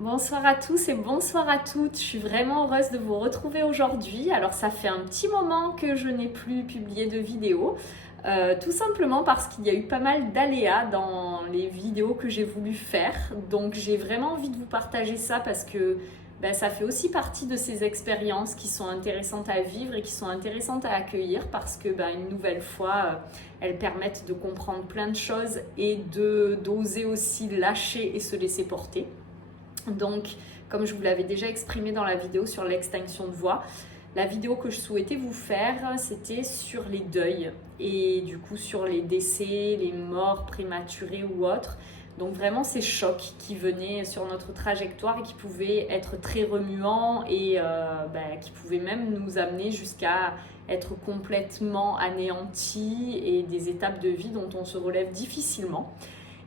Bonsoir à tous et bonsoir à toutes. Je suis vraiment heureuse de vous retrouver aujourd'hui. Alors ça fait un petit moment que je n'ai plus publié de vidéos, tout simplement parce qu'il y a eu pas mal d'aléas dans les vidéos que j'ai voulu faire. Donc j'ai vraiment envie de vous partager ça parce que ça fait aussi partie de ces expériences qui sont intéressantes à vivre et qui sont intéressantes à accueillir parce que une nouvelle fois, elles permettent de comprendre plein de choses et d'oser aussi lâcher et se laisser porter. Donc, comme je vous l'avais déjà exprimé dans la vidéo sur l'extinction de voix, la vidéo que je souhaitais vous faire, c'était sur les deuils et du coup sur les décès, les morts prématurées ou autres. Donc vraiment ces chocs qui venaient sur notre trajectoire et qui pouvaient être très remuants et qui pouvaient même nous amener jusqu'à être complètement anéantis et des étapes de vie dont on se relève difficilement.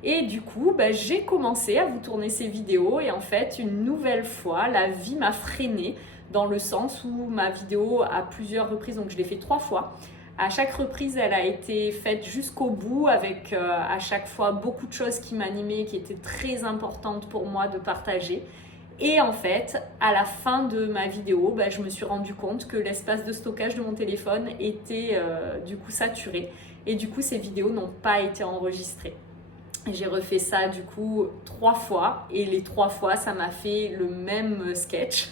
Et du coup, j'ai commencé à vous tourner ces vidéos et en fait, une nouvelle fois, la vie m'a freinée dans le sens où ma vidéo à plusieurs reprises, donc je l'ai fait 3 fois. À chaque reprise, elle a été faite jusqu'au bout avec à chaque fois beaucoup de choses qui m'animaient, qui étaient très importantes pour moi de partager. Et en fait, à la fin de ma vidéo, je me suis rendu compte que l'espace de stockage de mon téléphone était du coup saturé. Et du coup, ces vidéos n'ont pas été enregistrées. J'ai refait ça du coup 3 fois et les 3 fois ça m'a fait le même sketch.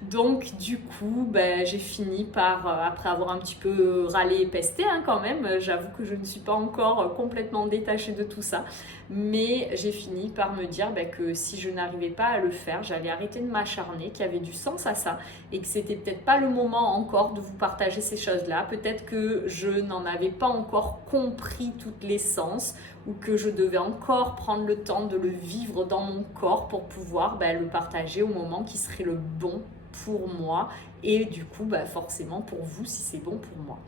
Donc du coup j'ai fini par, après avoir un petit peu râlé et pesté quand même, j'avoue que je ne suis pas encore complètement détachée de tout ça, mais j'ai fini par me dire que si je n'arrivais pas à le faire, j'allais arrêter de m'acharner, qu'il y avait du sens à ça et que c'était peut-être pas le moment encore de vous partager ces choses-là, peut-être que je n'en avais pas encore compris toute l'essence ou que je devais encore prendre le temps de le vivre dans mon corps pour pouvoir le partager au moment qui serait le bon pour moi et du coup forcément pour vous si c'est bon pour moi.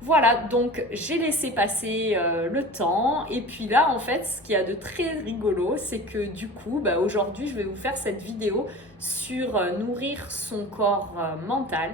Voilà, donc j'ai laissé passer le temps et puis là en fait ce qu'il y a de très rigolo c'est que du coup aujourd'hui je vais vous faire cette vidéo sur nourrir son corps mental.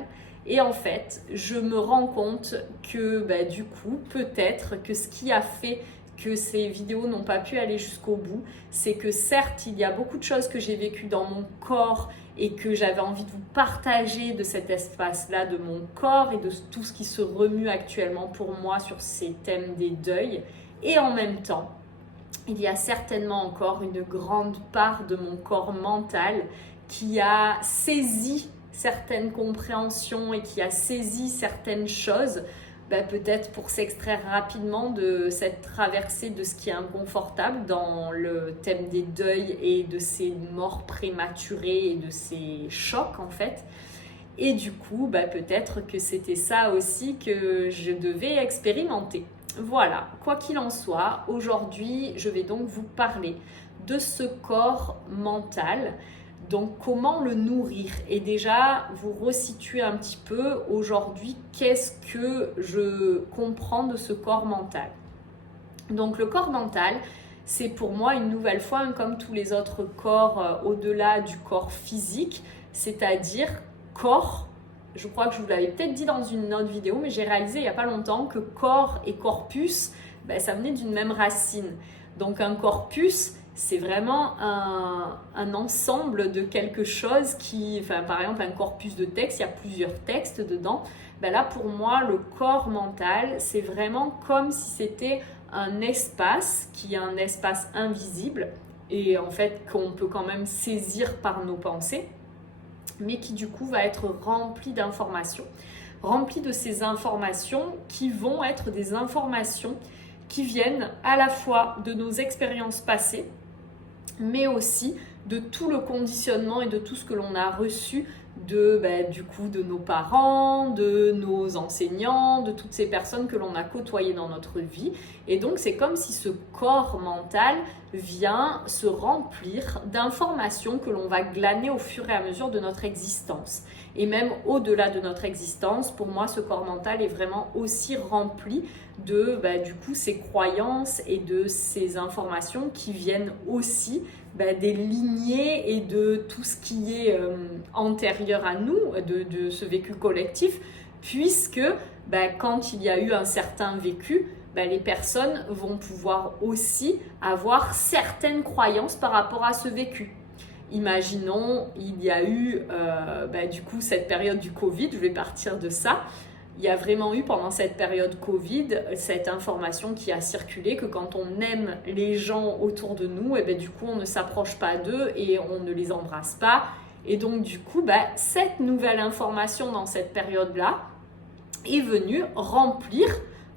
Et en fait, je me rends compte que du coup, peut-être que ce qui a fait que ces vidéos n'ont pas pu aller jusqu'au bout, c'est que certes, il y a beaucoup de choses que j'ai vécues dans mon corps et que j'avais envie de vous partager de cet espace-là de mon corps et de tout ce qui se remue actuellement pour moi sur ces thèmes des deuils. Et en même temps, il y a certainement encore une grande part de mon corps mental qui a saisi certaines compréhensions et qui a saisi certaines choses, peut-être pour s'extraire rapidement de cette traversée de ce qui est inconfortable dans le thème des deuils et de ces morts prématurées et de ces chocs en fait. Et du coup, peut-être que c'était ça aussi que je devais expérimenter. Voilà, quoi qu'il en soit, aujourd'hui, je vais donc vous parler de ce corps mental. Donc, comment le nourrir? Et déjà, vous resituer un petit peu aujourd'hui, qu'est-ce que je comprends de ce corps mental? Donc, le corps mental, c'est pour moi une nouvelle fois, comme tous les autres corps au-delà du corps physique, c'est-à-dire corps. Je crois que je vous l'avais peut-être dit dans une autre vidéo, mais j'ai réalisé il n'y a pas longtemps que corps et corpus, ça venait d'une même racine. Donc un corpus, c'est vraiment un ensemble de quelque chose qui, par exemple un corpus de texte, il y a plusieurs textes dedans. Là pour moi, le corps mental, c'est vraiment comme si c'était un espace qui est un espace invisible et en fait qu'on peut quand même saisir par nos pensées, mais qui du coup va être rempli d'informations. Rempli de ces informations qui vont être des informations qui viennent à la fois de nos expériences passées, mais aussi de tout le conditionnement et de tout ce que l'on a reçu du coup de nos parents, de nos enseignants, de toutes ces personnes que l'on a côtoyées dans notre vie. Et donc c'est comme si ce corps mental vient se remplir d'informations que l'on va glaner au fur et à mesure de notre existence. Et même au-delà de notre existence, pour moi ce corps mental est vraiment aussi rempli de du coup ces croyances et de ces informations qui viennent aussi des lignées et de tout ce qui est antérieur à nous, de ce vécu collectif, puisque quand il y a eu un certain vécu, les personnes vont pouvoir aussi avoir certaines croyances par rapport à ce vécu. imaginons, il y a eu du coup cette période du Covid, je vais partir de ça. Il y a vraiment eu pendant cette période Covid cette information qui a circulé que quand on aime les gens autour de nous, et du coup on ne s'approche pas d'eux et on ne les embrasse pas. Et donc du coup, cette nouvelle information dans cette période-là est venue remplir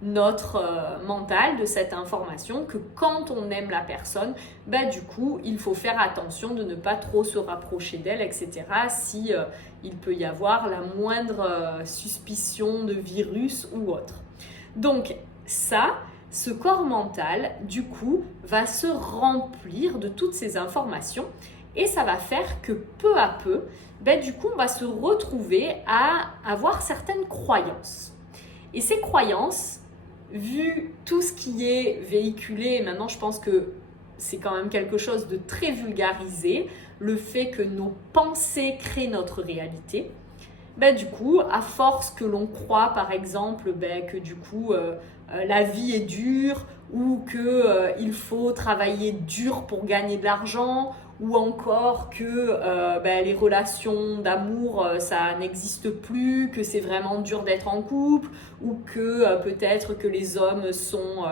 notre mental de cette information que quand on aime la personne, du coup, il faut faire attention de ne pas trop se rapprocher d'elle, etc. Si il peut y avoir la moindre suspicion de virus ou autre. Donc ce corps mental, du coup, va se remplir de toutes ces informations et ça va faire que peu à peu, du coup, on va se retrouver à avoir certaines croyances. Et ces croyances, vu tout ce qui est véhiculé, maintenant je pense que c'est quand même quelque chose de très vulgarisé, le fait que nos pensées créent notre réalité, du coup, à force que l'on croit par exemple que du coup la vie est dure ou qu'il faut travailler dur pour gagner de l'argent, ou encore que les relations d'amour ça n'existe plus, que c'est vraiment dur d'être en couple, ou que peut-être que les hommes sont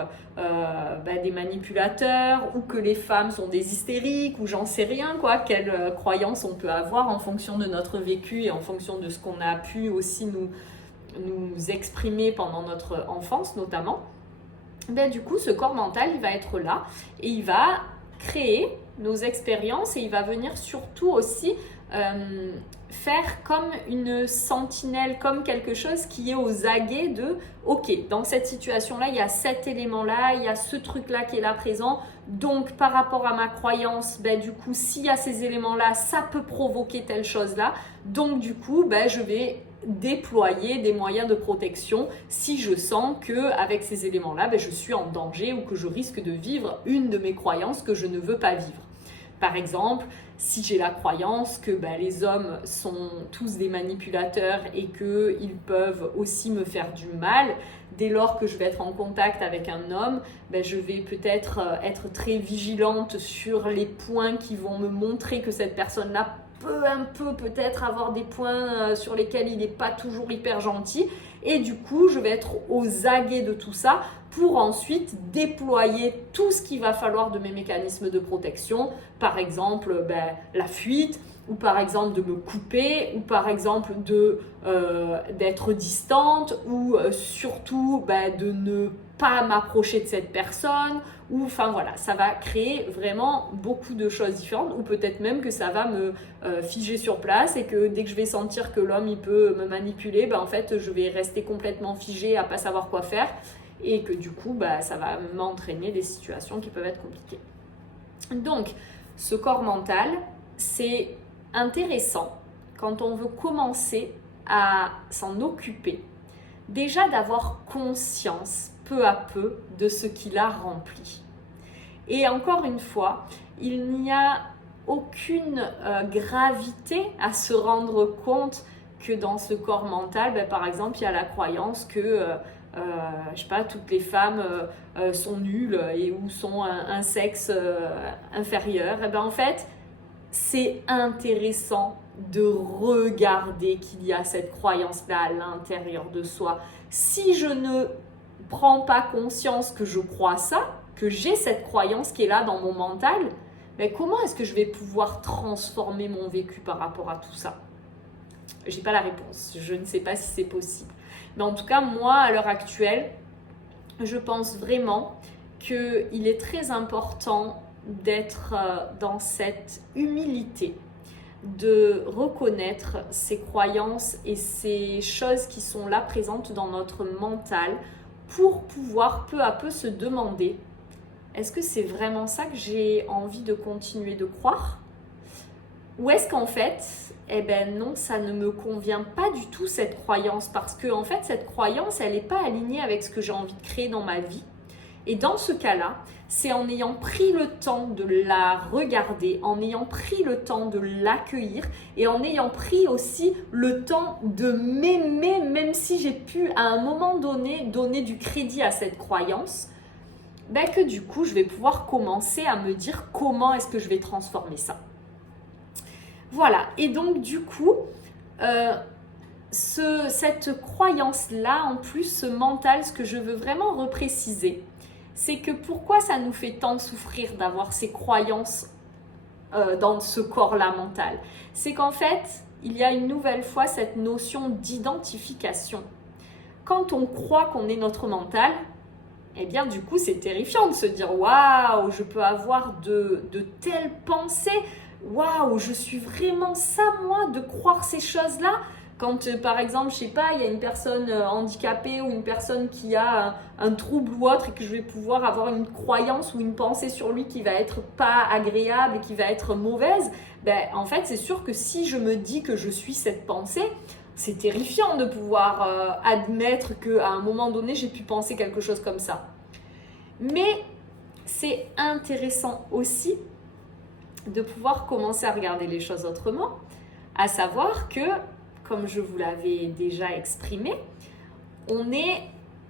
des manipulateurs, ou que les femmes sont des hystériques, ou j'en sais rien quoi, quelle croyance on peut avoir en fonction de notre vécu et en fonction de ce qu'on a pu aussi nous exprimer pendant notre enfance notamment. Du coup ce corps mental il va être là et il va créer nos expériences et il va venir surtout aussi faire comme une sentinelle, comme quelque chose qui est aux aguets de ok, dans cette situation-là, il y a cet élément-là, il y a ce truc-là qui est là présent. Donc, par rapport à ma croyance, du coup, s'il y a ces éléments-là, ça peut provoquer telle chose-là. Donc, du coup, je vais déployer des moyens de protection si je sens qu'avec ces éléments-là, je suis en danger ou que je risque de vivre une de mes croyances que je ne veux pas vivre. Par exemple, si j'ai la croyance que les hommes sont tous des manipulateurs et qu'ils peuvent aussi me faire du mal, dès lors que je vais être en contact avec un homme, je vais peut-être être très vigilante sur les points qui vont me montrer que cette personne-là peut un peu peut-être avoir des points sur lesquels il n'est pas toujours hyper gentil. Et du coup, je vais être aux aguets de tout ça pour ensuite déployer tout ce qu'il va falloir de mes mécanismes de protection. Par exemple, la fuite, ou par exemple de me couper, ou par exemple d'être distante, ou surtout de ne pas m'approcher de cette personne, ou enfin voilà, ça va créer vraiment beaucoup de choses différentes, ou peut-être même que ça va me figer sur place et que dès que je vais sentir que l'homme il peut me manipuler, en fait je vais rester complètement figée à pas savoir quoi faire et que du coup ça va m'entraîner des situations qui peuvent être compliquées. Donc ce corps mental, c'est intéressant quand on veut commencer à s'en occuper, déjà d'avoir conscience peu à peu de ce qu'il a rempli. Et encore une fois, il n'y a aucune gravité à se rendre compte que dans ce corps mental, par exemple, il y a la croyance que je sais pas, toutes les femmes sont nulles ou sont un sexe inférieur. Et en fait, c'est intéressant de regarder qu'il y a cette croyance-là à l'intérieur de soi. Si je ne prends pas conscience que je crois ça, que j'ai cette croyance qui est là dans mon mental, comment est-ce que je vais pouvoir transformer mon vécu par rapport à tout ça? J'ai pas la réponse, je ne sais pas si c'est possible. Mais en tout cas, moi, à l'heure actuelle, je pense vraiment qu'il est très important d'être dans cette humilité, de reconnaître ces croyances et ces choses qui sont là présentes dans notre mental pour pouvoir peu à peu se demander: est-ce que c'est vraiment ça que j'ai envie de continuer de croire? Ou est-ce qu'en fait, non, ça ne me convient pas du tout cette croyance, parce que en fait, cette croyance, elle n'est pas alignée avec ce que j'ai envie de créer dans ma vie. Et dans ce cas-là, c'est en ayant pris le temps de la regarder, en ayant pris le temps de l'accueillir et en ayant pris aussi le temps de m'aimer, même si j'ai pu à un moment donné donner du crédit à cette croyance, que du coup, je vais pouvoir commencer à me dire comment est-ce que je vais transformer ça. Voilà, et donc du coup, cette croyance-là, en plus, ce mental, ce que je veux vraiment repréciser, c'est que pourquoi ça nous fait tant souffrir d'avoir ces croyances dans ce corps-là mental. C'est qu'en fait, il y a une nouvelle fois cette notion d'identification. Quand on croit qu'on est notre mental, eh bien du coup c'est terrifiant de se dire waouh, je peux avoir de telles pensées, waouh, je suis vraiment ça moi, de croire ces choses-là. Quand par exemple, je sais pas, il y a une personne handicapée ou une personne qui a un trouble ou autre et que je vais pouvoir avoir une croyance ou une pensée sur lui qui va être pas agréable et qui va être mauvaise, ben en fait c'est sûr que si je me dis que je suis cette pensée, c'est terrifiant de pouvoir admettre qu'à un moment donné j'ai pu penser quelque chose comme ça. Mais c'est intéressant aussi de pouvoir commencer à regarder les choses autrement, à savoir que, comme je vous l'avais déjà exprimé, on est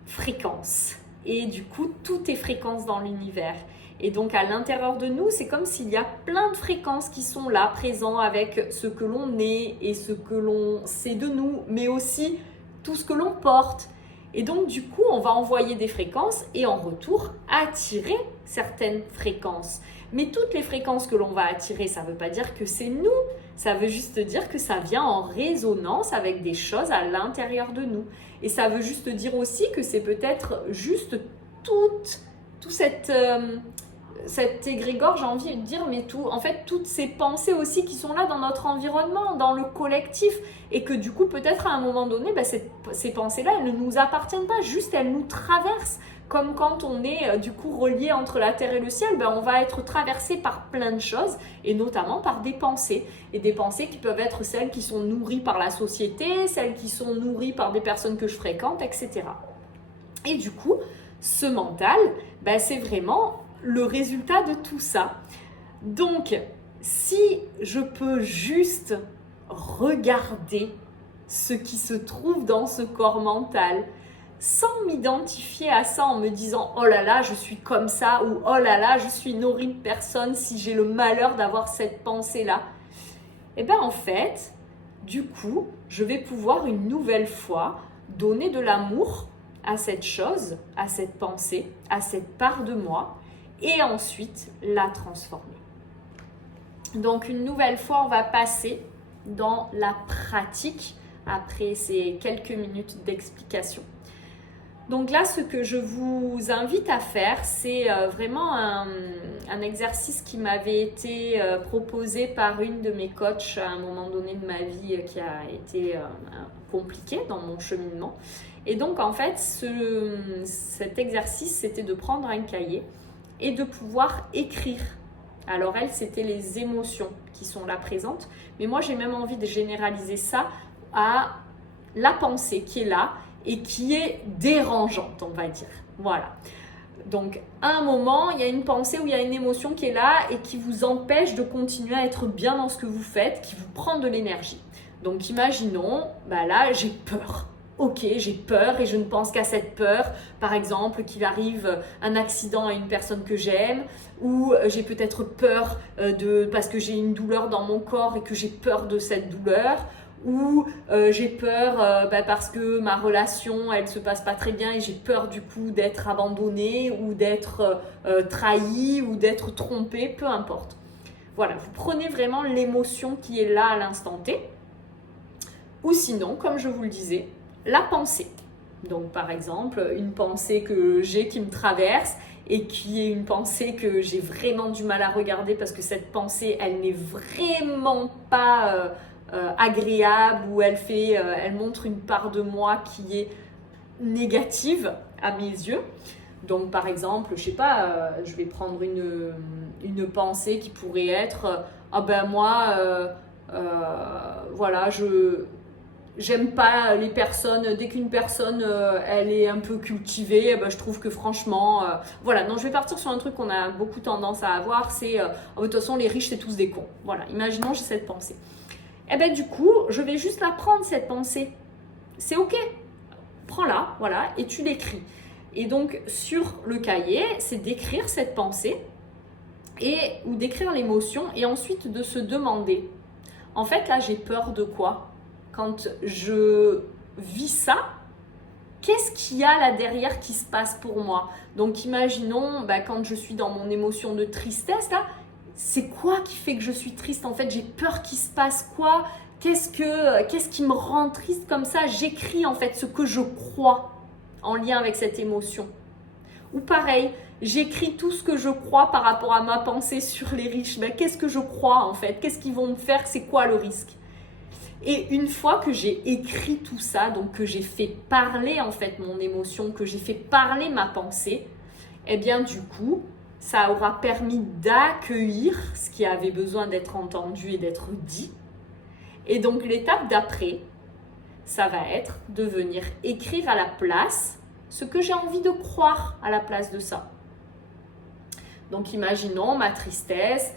fréquence. Et du coup, tout est fréquence dans l'univers. Et donc, à l'intérieur de nous, c'est comme s'il y a plein de fréquences qui sont là, présents avec ce que l'on est et ce que l'on sait de nous, mais aussi tout ce que l'on porte. Et donc, du coup, on va envoyer des fréquences et en retour, attirer certaines fréquences. Mais toutes les fréquences que l'on va attirer, ça ne veut pas dire que c'est nous. Ça veut juste dire que ça vient en résonance avec des choses à l'intérieur de nous. Et ça veut juste dire aussi que c'est peut-être juste tout cet égrégore, j'ai envie de dire, mais en fait, toutes ces pensées aussi qui sont là dans notre environnement, dans le collectif, et que du coup, peut-être à un moment donné, ces pensées-là, elles ne nous appartiennent pas, juste elles nous traversent. Comme quand on est du coup relié entre la terre et le ciel, on va être traversé par plein de choses, et notamment par des pensées. Et des pensées qui peuvent être celles qui sont nourries par la société, celles qui sont nourries par des personnes que je fréquente, etc. Et du coup, ce mental, c'est vraiment le résultat de tout ça. Donc, si je peux juste regarder ce qui se trouve dans ce corps mental, sans m'identifier à ça en me disant « Oh là là, je suis comme ça » ou « Oh là là, je suis une horrible personne si j'ai le malheur d'avoir cette pensée-là », et en fait, du coup, je vais pouvoir une nouvelle fois donner de l'amour à cette chose, à cette pensée, à cette part de moi, et ensuite la transformer. Donc une nouvelle fois, on va passer dans la pratique après ces quelques minutes d'explication. Donc là, ce que je vous invite à faire, c'est vraiment un exercice qui m'avait été proposé par une de mes coachs à un moment donné de ma vie qui a été compliqué dans mon cheminement. Et donc en fait, cet exercice, c'était de prendre un cahier et de pouvoir écrire. Alors elle, c'était les émotions qui sont là présentes, mais moi j'ai même envie de généraliser ça à la pensée qui est là et qui est dérangeante, on va dire. Voilà. Donc, à un moment, il y a une pensée ou il y a une émotion qui est là et qui vous empêche de continuer à être bien dans ce que vous faites, qui vous prend de l'énergie. Donc, imaginons, là, j'ai peur. Ok, j'ai peur et je ne pense qu'à cette peur. Par exemple, qu'il arrive un accident à une personne que j'aime, ou j'ai peut-être peur parce que j'ai une douleur dans mon corps et que j'ai peur de cette douleur, ou j'ai peur parce que ma relation elle se passe pas très bien et j'ai peur du coup d'être abandonnée ou d'être trahie ou d'être trompée, peu importe. Voilà, vous prenez vraiment l'émotion qui est là à l'instant T, ou sinon, comme je vous le disais, la pensée. Donc par exemple, une pensée que j'ai qui me traverse et qui est une pensée que j'ai vraiment du mal à regarder parce que cette pensée, elle n'est vraiment pas agréable ou elle montre une part de moi qui est négative à mes yeux. Donc par exemple, je sais pas, je vais prendre une pensée qui pourrait être voilà, j'aime pas les personnes, dès qu'une personne elle est un peu cultivée, je trouve que franchement, voilà, non, je vais partir sur un truc qu'on a beaucoup tendance à avoir, c'est de toute façon les riches c'est tous des cons. Voilà, imaginons j'ai cette pensée. Du coup, je vais juste la prendre cette pensée. C'est ok, prends-la, voilà, et tu l'écris. Et donc sur le cahier, c'est d'écrire cette pensée ou d'écrire l'émotion et ensuite de se demander En fait, là, j'ai peur de quoi? Quand je vis ça, qu'est-ce qu'il y a là derrière qui se passe pour moi? Donc, imaginons, quand je suis dans mon émotion de tristesse, là, c'est quoi qui fait que je suis triste? En fait, j'ai peur qu'il se passe quoi? Qu'est-ce qui me rend triste comme ça? J'écris en fait ce que je crois en lien avec cette émotion. Ou pareil, j'écris tout ce que je crois par rapport à ma pensée sur les riches. Qu'est-ce que je crois en fait? Qu'est-ce qu'ils vont me faire? C'est quoi le risque? Et une fois que j'ai écrit tout ça, donc que j'ai fait parler en fait mon émotion, que j'ai fait parler ma pensée, eh bien du coup, ça aura permis d'accueillir ce qui avait besoin d'être entendu et d'être dit. Et donc l'étape d'après, ça va être de venir écrire à la place ce que j'ai envie de croire à la place de ça. Donc imaginons ma tristesse,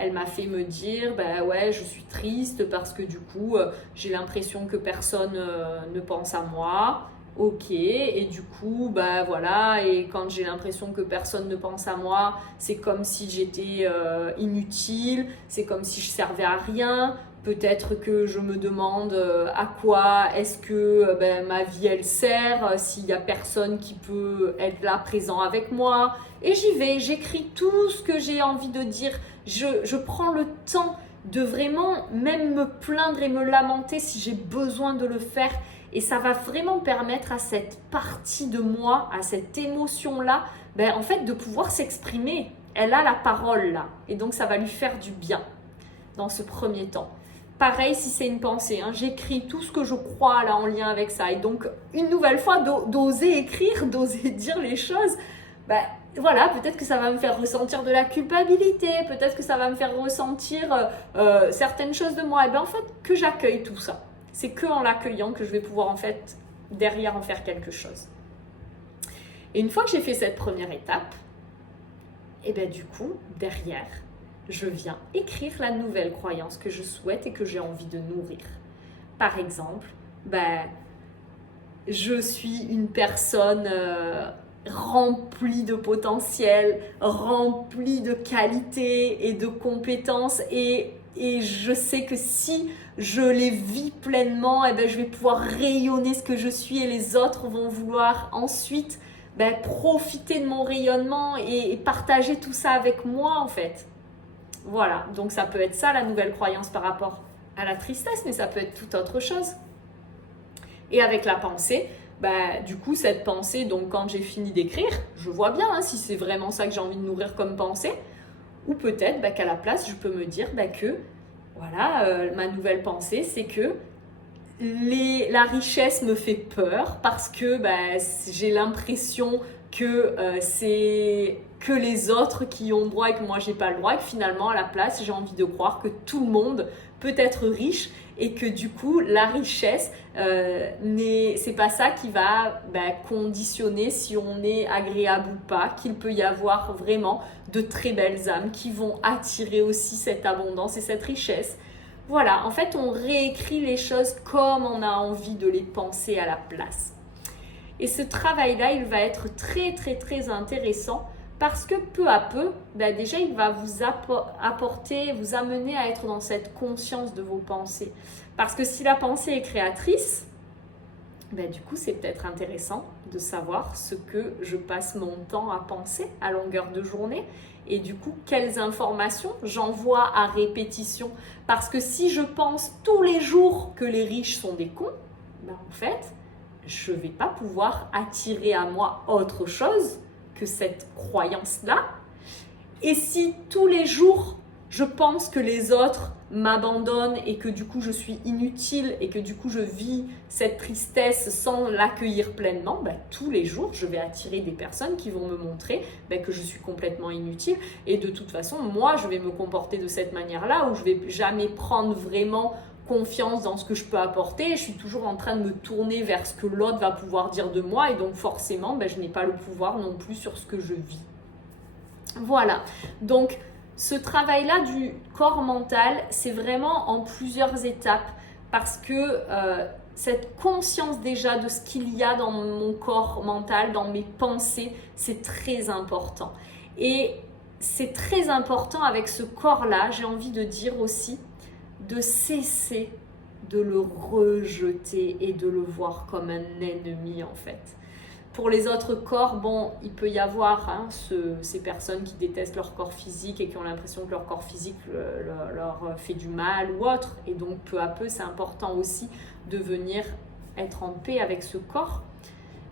elle m'a fait me dire ouais, je suis triste parce que du coup j'ai l'impression que personne ne pense à moi. Ok, et du coup voilà, et quand j'ai l'impression que personne ne pense à moi, c'est comme si j'étais inutile, c'est comme si je servais à rien. Peut-être que je me demande à quoi est-ce que ma vie elle sert, s'il n'y a personne qui peut être là présent avec moi. Et j'y vais, j'écris tout ce que j'ai envie de dire. Je prends le temps de vraiment même me plaindre et me lamenter si j'ai besoin de le faire. Et ça va vraiment permettre à cette partie de moi, à cette émotion-là, en fait de pouvoir s'exprimer. Elle a la parole là. Et donc ça va lui faire du bien dans ce premier temps. Pareil si c'est une pensée, j'écris tout ce que je crois là en lien avec ça. Et donc une nouvelle fois, d'oser écrire, d'oser dire les choses, voilà, peut-être que ça va me faire ressentir de la culpabilité, peut-être que ça va me faire ressentir certaines choses de moi. Et en fait, que j'accueille tout ça. C'est qu'en l'accueillant que je vais pouvoir en fait derrière en faire quelque chose. Et une fois que j'ai fait cette première étape, et du coup, derrière, je viens écrire la nouvelle croyance que je souhaite et que j'ai envie de nourrir. Par exemple, je suis une personne remplie de potentiel, remplie de qualités et de compétences et je sais que si je les vis pleinement, je vais pouvoir rayonner ce que je suis et les autres vont vouloir ensuite profiter de mon rayonnement et partager tout ça avec moi en fait. Voilà, donc ça peut être ça la nouvelle croyance par rapport à la tristesse, mais ça peut être toute autre chose. Et avec la pensée, du coup cette pensée, donc quand j'ai fini d'écrire, je vois bien si c'est vraiment ça que j'ai envie de nourrir comme pensée, ou peut-être qu'à la place je peux me dire que voilà, ma nouvelle pensée c'est que la richesse me fait peur parce que j'ai l'impression que c'est que les autres qui ont le droit et que moi j'ai pas le droit, et que finalement à la place j'ai envie de croire que tout le monde peut être riche et que du coup la richesse c'est pas ça qui va conditionner si on est agréable ou pas, qu'il peut y avoir vraiment de très belles âmes qui vont attirer aussi cette abondance et cette richesse. Voilà, en fait on réécrit les choses comme on a envie de les penser à la place. Et ce travail-là, il va être très très très intéressant parce que peu à peu, déjà il va vous apporter, vous amener à être dans cette conscience de vos pensées. Parce que si la pensée est créatrice, du coup c'est peut-être intéressant de savoir ce que je passe mon temps à penser à longueur de journée et du coup quelles informations j'envoie à répétition. Parce que si je pense tous les jours que les riches sont des cons, en fait je ne vais pas pouvoir attirer à moi autre chose que cette croyance-là. Et si tous les jours, je pense que les autres m'abandonnent et que du coup, je suis inutile et que du coup, je vis cette tristesse sans l'accueillir pleinement, tous les jours, je vais attirer des personnes qui vont me montrer que je suis complètement inutile. Et de toute façon, moi, je vais me comporter de cette manière-là où je ne vais jamais prendre vraiment confiance dans ce que je peux apporter. Je suis toujours en train de me tourner vers ce que l'autre va pouvoir dire de moi et donc forcément je n'ai pas le pouvoir non plus sur ce que je vis. Voilà, donc ce travail-là du corps mental, c'est vraiment en plusieurs étapes parce que cette conscience déjà de ce qu'il y a dans mon corps mental, dans mes pensées, c'est très important. Et c'est très important avec ce corps-là, j'ai envie de dire aussi, de cesser de le rejeter et de le voir comme un ennemi en fait. Pour les autres corps, bon, il peut y avoir ces personnes qui détestent leur corps physique et qui ont l'impression que leur corps physique leur fait du mal ou autre. Et donc, peu à peu, c'est important aussi de venir être en paix avec ce corps.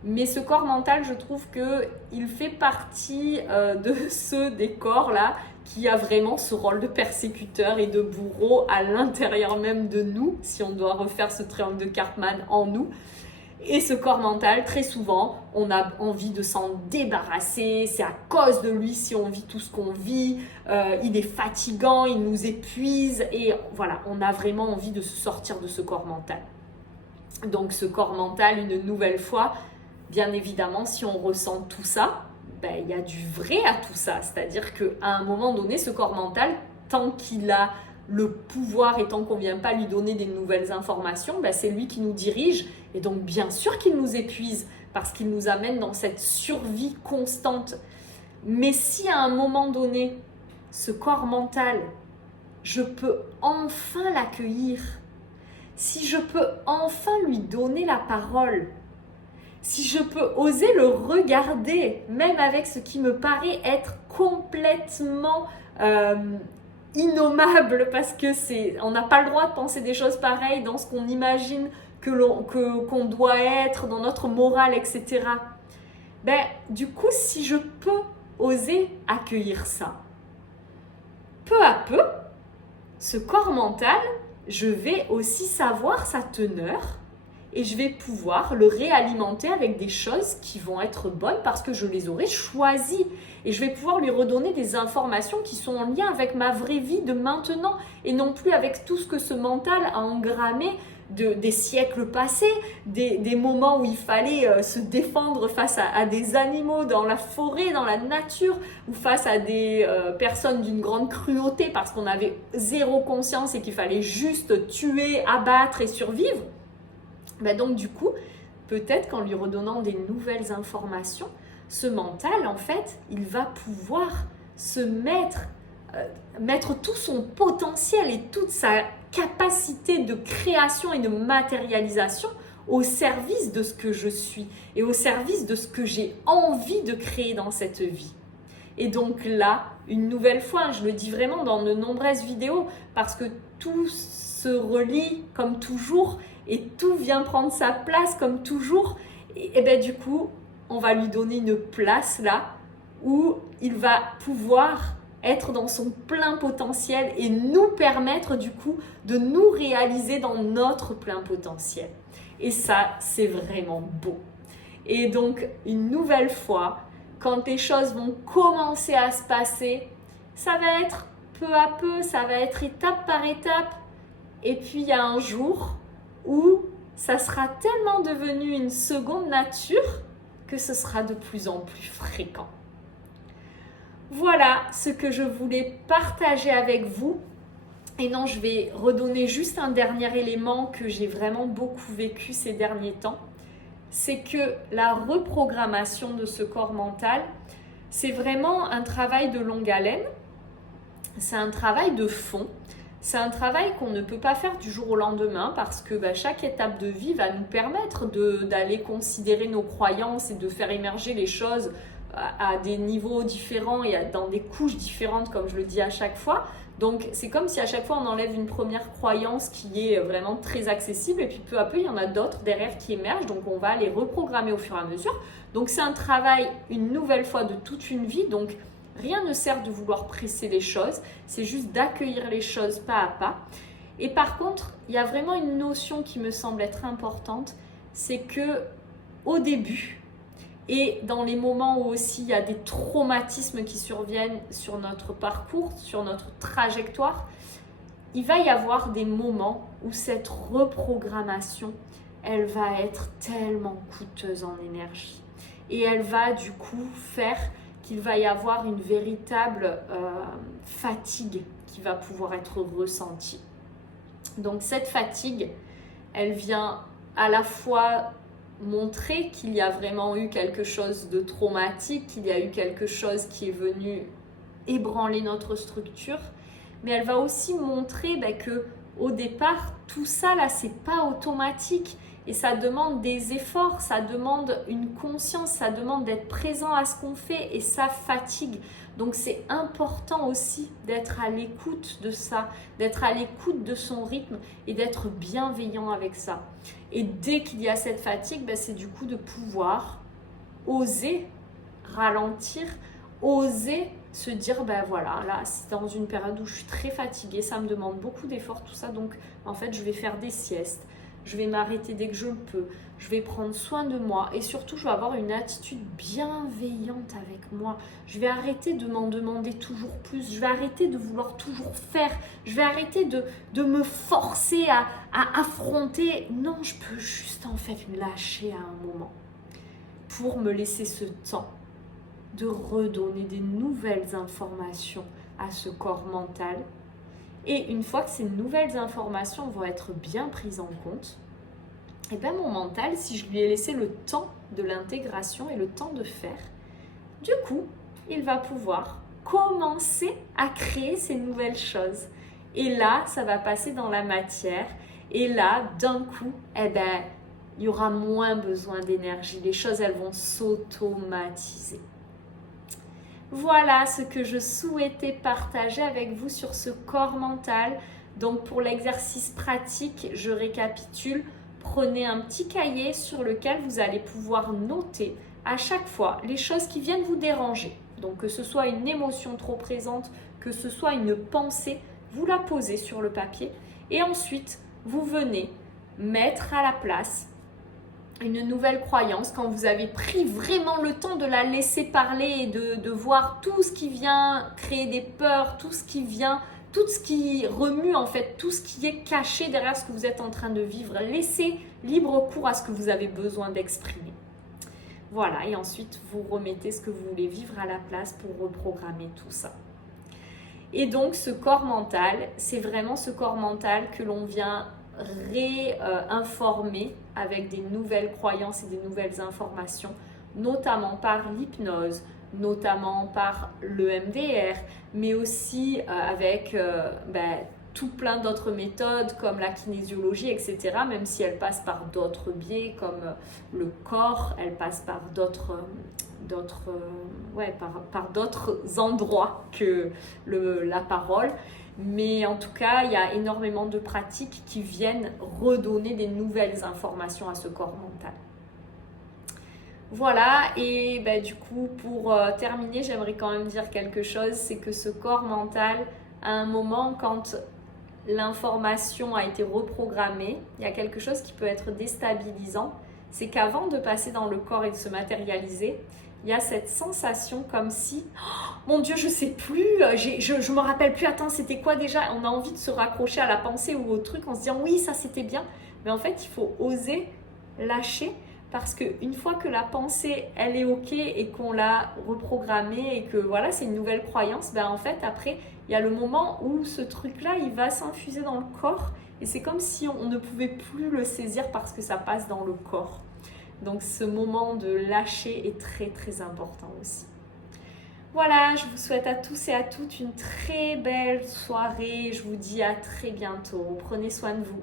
Mais ce corps mental, je trouve qu'il fait partie de ceux des corps-là qui a vraiment ce rôle de persécuteur et de bourreau à l'intérieur même de nous, si on doit refaire ce triangle de Karpman en nous. Et ce corps mental, très souvent, on a envie de s'en débarrasser, c'est à cause de lui si on vit tout ce qu'on vit, il est fatigant, il nous épuise, et voilà, on a vraiment envie de se sortir de ce corps mental. Donc ce corps mental, une nouvelle fois, bien évidemment, si on ressent tout ça, il y a du vrai à tout ça, c'est-à-dire qu'à un moment donné, ce corps mental, tant qu'il a le pouvoir et tant qu'on ne vient pas lui donner des nouvelles informations, c'est lui qui nous dirige. Et donc, bien sûr qu'il nous épuise parce qu'il nous amène dans cette survie constante. Mais si à un moment donné, ce corps mental, je peux enfin l'accueillir, si je peux enfin lui donner la parole, si je peux oser le regarder, même avec ce qui me paraît être complètement innommable, parce que on n'a pas le droit de penser des choses pareilles dans ce qu'on imagine qu'on doit être, dans notre morale, etc. Du coup, si je peux oser accueillir ça, peu à peu, ce corps mental, je vais aussi savoir sa teneur et je vais pouvoir le réalimenter avec des choses qui vont être bonnes parce que je les aurai choisies. Et je vais pouvoir lui redonner des informations qui sont en lien avec ma vraie vie de maintenant et non plus avec tout ce que ce mental a engrammé des siècles passés, des moments où il fallait se défendre face à des animaux dans la forêt, dans la nature, ou face à des personnes d'une grande cruauté parce qu'on avait zéro conscience et qu'il fallait juste tuer, abattre et survivre. Donc du coup, peut-être qu'en lui redonnant des nouvelles informations, ce mental, en fait, il va pouvoir se mettre tout son potentiel et toute sa capacité de création et de matérialisation au service de ce que je suis et au service de ce que j'ai envie de créer dans cette vie. Et donc là, une nouvelle fois, je le dis vraiment dans de nombreuses vidéos, parce que tout se relie comme toujours et tout vient prendre sa place comme toujours, et du coup, on va lui donner une place là où il va pouvoir être dans son plein potentiel et nous permettre du coup de nous réaliser dans notre plein potentiel. Et ça, c'est vraiment beau. Et donc, une nouvelle fois, quand les choses vont commencer à se passer, ça va être peu à peu, ça va être étape par étape. Et puis, il y a un jour où ça sera tellement devenu une seconde nature que ce sera de plus en plus fréquent. Voilà ce que je voulais partager avec vous. Et non, je vais redonner juste un dernier élément que j'ai vraiment beaucoup vécu ces derniers temps. C'est que la reprogrammation de ce corps mental, c'est vraiment un travail de longue haleine. C'est un travail de fond. C'est un travail qu'on ne peut pas faire du jour au lendemain parce que chaque étape de vie va nous permettre d'aller considérer nos croyances et de faire émerger les choses à des niveaux différents et dans des couches différentes, comme je le dis à chaque fois. Donc, c'est comme si à chaque fois, on enlève une première croyance qui est vraiment très accessible et puis peu à peu, il y en a d'autres derrière qui émergent. Donc, on va les reprogrammer au fur et à mesure. Donc, c'est un travail, une nouvelle fois, de toute une vie. Donc, rien ne sert de vouloir presser les choses. C'est juste d'accueillir les choses pas à pas. Et par contre, il y a vraiment une notion qui me semble être importante. C'est que au début, et dans les moments où aussi il y a des traumatismes qui surviennent sur notre parcours, sur notre trajectoire, il va y avoir des moments où cette reprogrammation, elle va être tellement coûteuse en énergie. Et elle va du coup faire qu'il va y avoir une véritable fatigue qui va pouvoir être ressentie. Donc cette fatigue, elle vient à la fois montrer qu'il y a vraiment eu quelque chose de traumatique, qu'il y a eu quelque chose qui est venu ébranler notre structure, mais elle va aussi montrer que au départ, tout ça là, c'est pas automatique. Et ça demande des efforts, ça demande une conscience, ça demande d'être présent à ce qu'on fait et ça fatigue. Donc c'est important aussi d'être à l'écoute de ça, d'être à l'écoute de son rythme et d'être bienveillant avec ça. Et dès qu'il y a cette fatigue, c'est du coup de pouvoir oser ralentir, oser se dire voilà, là c'est dans une période où je suis très fatiguée, ça me demande beaucoup d'efforts, tout ça, donc en fait je vais faire des siestes. Je vais m'arrêter dès que je le peux, je vais prendre soin de moi et surtout je vais avoir une attitude bienveillante avec moi. Je vais arrêter de m'en demander toujours plus, je vais arrêter de vouloir toujours faire, je vais arrêter de me forcer à affronter. Non, je peux juste en fait lâcher à un moment pour me laisser ce temps de redonner des nouvelles informations à ce corps mental. Et une fois que ces nouvelles informations vont être bien prises en compte, et bien mon mental, si je lui ai laissé le temps de l'intégration et le temps de faire, du coup, il va pouvoir commencer à créer ces nouvelles choses. Et là, ça va passer dans la matière. Et là, d'un coup, il y aura moins besoin d'énergie. Les choses, elles vont s'automatiser. Voilà ce que je souhaitais partager avec vous sur ce corps mental. Donc pour l'exercice pratique, je récapitule. Prenez un petit cahier sur lequel vous allez pouvoir noter à chaque fois les choses qui viennent vous déranger. Donc que ce soit une émotion trop présente, que ce soit une pensée, vous la posez sur le papier et ensuite vous venez mettre à la place une nouvelle croyance, quand vous avez pris vraiment le temps de la laisser parler et de voir tout ce qui vient créer des peurs, tout ce qui remue en fait, tout ce qui est caché derrière ce que vous êtes en train de vivre. Laissez libre cours à ce que vous avez besoin d'exprimer. Voilà, et ensuite vous remettez ce que vous voulez vivre à la place pour reprogrammer tout ça. Et donc ce corps mental, c'est vraiment ce corps mental que l'on vient réinformer avec des nouvelles croyances et des nouvelles informations, notamment par l'hypnose, notamment par le MDR, mais aussi avec tout plein d'autres méthodes comme la kinésiologie, etc. Même si elle passe par d'autres biais comme le corps, elle passe par d'autres endroits que la parole. Mais en tout cas, il y a énormément de pratiques qui viennent redonner des nouvelles informations à ce corps mental. Voilà, et du coup, pour terminer, j'aimerais quand même dire quelque chose, c'est que ce corps mental, à un moment, quand l'information a été reprogrammée, il y a quelque chose qui peut être déstabilisant, c'est qu'avant de passer dans le corps et de se matérialiser, il y a cette sensation comme si, oh, mon Dieu, je sais plus, je me rappelle plus, attends, c'était quoi déjà? On a envie de se raccrocher à la pensée ou au truc en se disant, oui, ça c'était bien. Mais en fait, il faut oser lâcher parce qu'une fois que la pensée, elle est OK et qu'on l'a reprogrammée et que voilà, c'est une nouvelle croyance, en fait, après, il y a le moment où ce truc-là, il va s'infuser dans le corps et c'est comme si on ne pouvait plus le saisir parce que ça passe dans le corps. Donc ce moment de lâcher est très très important aussi. Voilà, je vous souhaite à tous et à toutes une très belle soirée. Je vous dis à très bientôt. Prenez soin de vous.